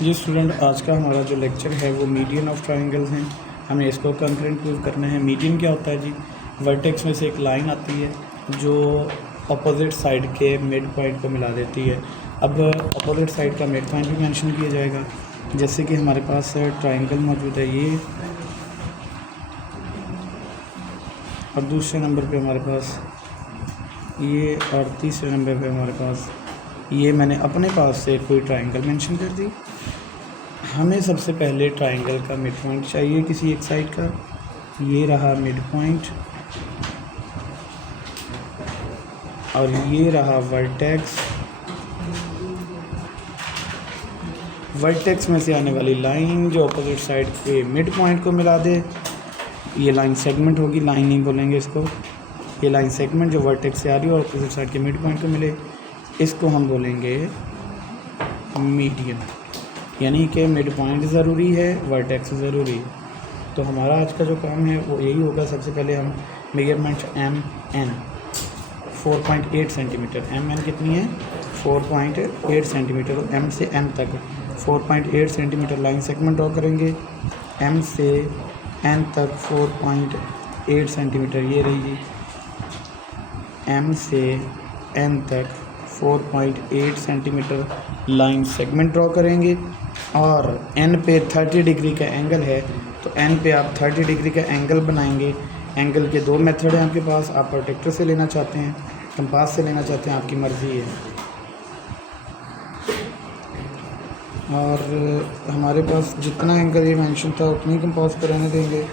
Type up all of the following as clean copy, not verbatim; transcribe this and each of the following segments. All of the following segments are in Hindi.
जी स्टूडेंट, आज का हमारा जो लेक्चर है वो मीडियन ऑफ ट्रायंगल्स हैं। हमें इसको कंकरेंट प्रूव करना है। मीडियन क्या होता है जी? वर्टेक्स में से एक लाइन आती है जो अपोजिट साइड के मिड पॉइंट को मिला देती है। अब अपोजिट साइड का मिड पॉइंट भी मेंशन किया जाएगा। जैसे कि हमारे पास ट्रायंगल मौजूद है ये, और दूसरे नंबर पे हमारे पास ये, और तीसरे नंबर पे हमारे पास ये। मैंने अपने पास से कोई ट्रायंगल मेंशन कर दी। हमें सबसे पहले ट्रायंगल का मिड पॉइंट चाहिए किसी एक साइड का। ये रहा मिड पॉइंट, और ये रहा वर्टेक्स। वर्टेक्स में से आने वाली लाइन जो अपोजिट साइड के मिड पॉइंट को मिला दे, ये लाइन सेगमेंट होगी। लाइन नहीं बोलेंगे इसको, ये लाइन सेगमेंट जो वर्टेक्स से आ रही है और अपोजिट साइड के मिड पॉइंट को मिले, इसको हम बोलेंगे मीडियन। यानी कि मिड पॉइंट ज़रूरी है, वर्टेक्स ज़रूरी है। तो हमारा आज का जो काम है वो यही होगा। सबसे पहले हम measurement M N 4.8 centimetre, M N कितनी है 4.8 सेंटीमीटर, एम से एन तक 4.8 सेंटीमीटर लाइन सेगमेंट ड्रॉ करेंगे। एम से एन तक 4.8 सेंटीमीटर, ये रही जी। एम से एन तक 4.8 सेंटीमीटर लाइन सेगमेंट ड्रॉ करेंगे। और एन पे 30 डिग्री का एंगल है, तो एन पे आप 30 डिग्री का एंगल बनाएंगे। एंगल के दो मेथड हैं आपके पास। आप प्रोटेक्टर से लेना चाहते हैं, कंपास से लेना चाहते हैं, आपकी मर्ज़ी है। और हमारे पास जितना एंगल ये मेंशन था उतनी कंपास पर रहने देंगे।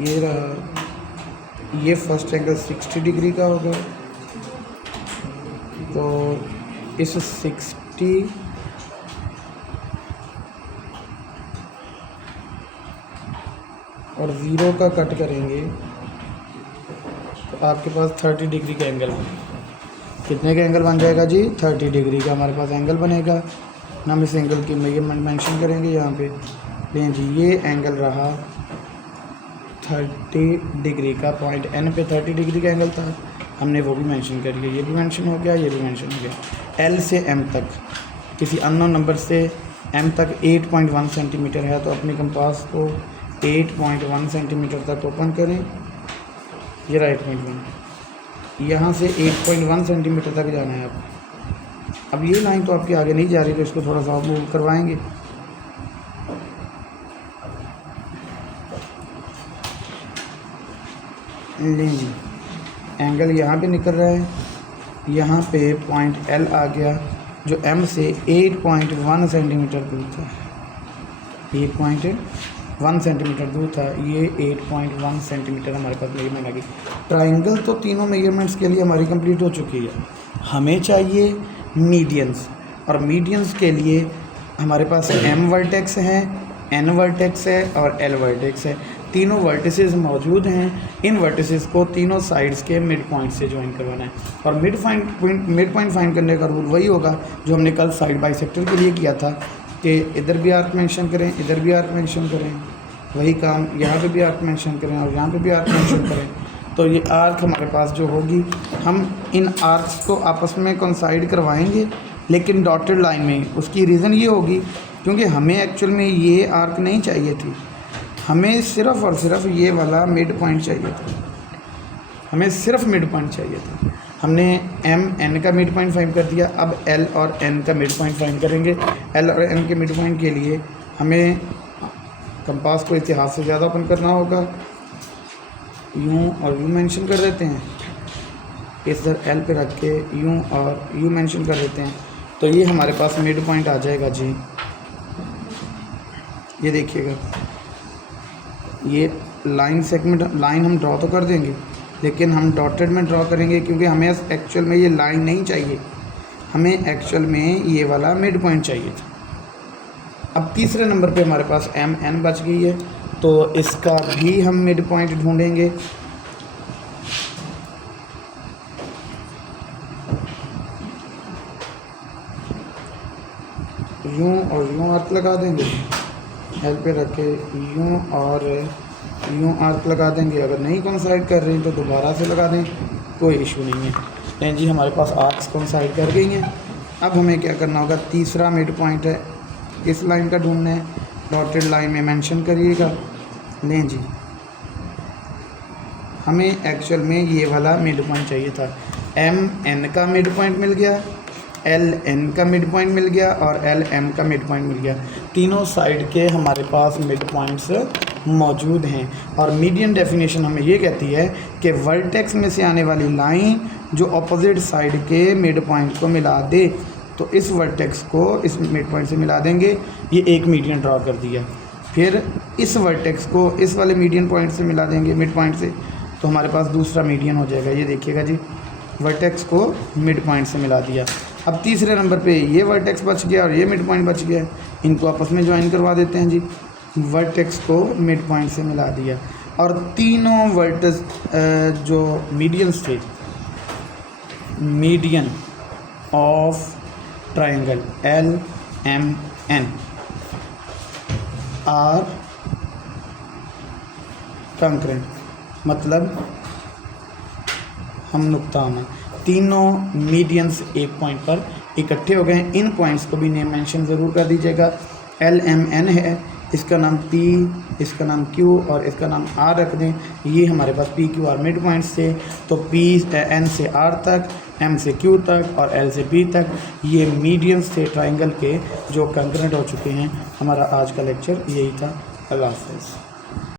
ये रहा, ये फर्स्ट एंगल 60 डिग्री का होगा, तो इस 60 और 0 का कट करेंगे तो आपके पास 30 डिग्री का एंगल बनेगा। कितने का एंगल बन जाएगा जी? 30 डिग्री का हमारे पास एंगल बनेगा। हम इस एंगल की मेजरमेंट मेंशन करेंगे यहाँ पे। लें जी, ये एंगल रहा 30 डिग्री का। पॉइंट एन पे 30 डिग्री का एंगल था, हमने वो भी मेंशन कर लिया। ये भी मेंशन हो गया, ये भी मेंशन हो गया। एल से एम तक, किसी अननोन नंबर से एम तक 8.1 सेंटीमीटर है, तो अपने कंपास को 8.1 सेंटीमीटर तक ओपन करें। ये रहा 8.1, यहाँ से 8.1 सेंटीमीटर तक जाना है आप। अब ये लाइन तो आपके आगे नहीं जा रही, तो इसको थोड़ा सा मूव करवाएंगे। लें जी, एंगल यहाँ पे निकल रहा है, यहाँ पे पॉइंट एल आ गया जो एम से 8.1 सेंटीमीटर दूर था। 8.1 सेंटीमीटर दूर था, ये 8.1 सेंटीमीटर हमारे पास मेजरमेंट आ गई। ट्राइंगल तो तीनों मेजरमेंट्स के लिए हमारी कंप्लीट हो चुकी है। हमें चाहिए मीडियंस, और मीडियंस के लिए हमारे पास एम वर्टेक्स है, एन वर्टेक्स है और एल वर्टेक्स है। तीनों वर्टिसेस मौजूद हैं। इन वर्टिसेस को तीनों साइड्स के मिड पॉइंट से ज्वाइन करवाना है। और मिड पॉइंट फाइंड करने का रूल वही होगा जो हमने कल साइड बाइसेक्टर के लिए किया था कि इधर भी आर्क मेंशन करें, इधर भी आर्क मेंशन करें। वही काम यहाँ पे भी आर्क मेंशन करें और यहाँ पे भी आर्क मेंशन करें। तो ये आर्क हमारे पास जो होगी, हम इन आर्क्स को आपस में कंसाइड करवाएंगे, लेकिन डॉटेड लाइन में। उसकी रीज़न ये होगी क्योंकि हमें एक्चुअल में ये आर्क नहीं चाहिए थी, हमें सिर्फ़ और सिर्फ ये वाला मिड पॉइंट चाहिए था। हमें सिर्फ मिड पॉइंट चाहिए था। हमने एम एन का मिड पॉइंट फाइंड कर दिया। अब एल और एन का मिड पॉइंट फाइंड करेंगे। एल और एन के मिड पॉइंट के लिए हमें कंपास को इतिहास से ज़्यादा ओपन करना होगा। यूँ और यू मेंशन कर देते हैं, इधर एल पे रख के यूँ और यू मेंशन कर देते हैं, तो ये हमारे पास मिड पॉइंट आ जाएगा जी। ये देखिएगा, ये लाइन सेगमेंट लाइन हम ड्रॉ तो कर देंगे, लेकिन हम डॉटेड में ड्रॉ करेंगे क्योंकि हमें एक्चुअल में ये लाइन नहीं चाहिए, हमें एक्चुअल में ये वाला मिड पॉइंट चाहिए था। अब तीसरे नंबर पे हमारे पास एम एन बच गई है, तो इसका भी हम मिड पॉइंट ढूंढेंगे। यूँ और यूँ आर्क लगा देंगे, एल पे रख के यूँ और यूँ आर्क लगा देंगे। अगर नहीं कोइंसाइड कर रही तो दोबारा से लगा दें, कोई इशू नहीं है। नहीं जी, हमारे पास आर्क्स कोइंसाइड कर गई हैं। अब हमें क्या करना होगा, तीसरा मिड पॉइंट है किस लाइन का ढूंढना है, डॉटेड लाइन में मेंशन करिएगा। लें जी, हमें एक्चुअल में ये वाला मिड पॉइंट चाहिए था। एम एन का मिड पॉइंट मिल गया, एल एन का मिड पॉइंट मिल गया और एल एम का मिड पॉइंट मिल गया। तीनों साइड के हमारे पास मिड पॉइंट्स मौजूद हैं। और मीडियन डेफिनेशन हमें ये कहती है कि वर्टेक्स में से आने वाली लाइन जो अपोजिट साइड के मिड पॉइंट को मिला दे, तो इस वर्टेक्स को इस मिड पॉइंट से मिला देंगे। ये एक मीडियन ड्रॉ कर दिया। फिर इस वर्टेक्स को इस वाले मीडियन पॉइंट से मिला देंगे, मिड पॉइंट से, तो हमारे पास दूसरा मीडियन हो जाएगा। ये देखिएगा जी, वर्टेक्स को मिड पॉइंट से मिला दिया। अब तीसरे नंबर पे ये वर्टेक्स बच गया और ये मिड पॉइंट बच गया, इनको आपस में ज्वाइन करवा देते हैं जी। वर्टेक्स को मिड पॉइंट से मिला दिया और तीनों वर्टेक्स जो मीडियंस थे, median of triangle L M N are concurrent, मतलब हम नुक्ता होना। तीनों मीडियंस एक पॉइंट पर इकट्ठे हो गए। इन पॉइंट्स को भी नेम मेंशन ज़रूर कर दीजिएगा। एल एम एन है, इसका नाम पी, इसका नाम क्यू और इसका नाम आर रख दें। ये हमारे पास P Q R mid points थे, तो पी एन से आर तक, एम से क्यू तक और एल से पी तक ये मीडियंस थे ट्राइंगल के जो कंकरेंट हो चुके हैं। हमारा आज का लेक्चर यही था। अल्लाह हाफ़िज़।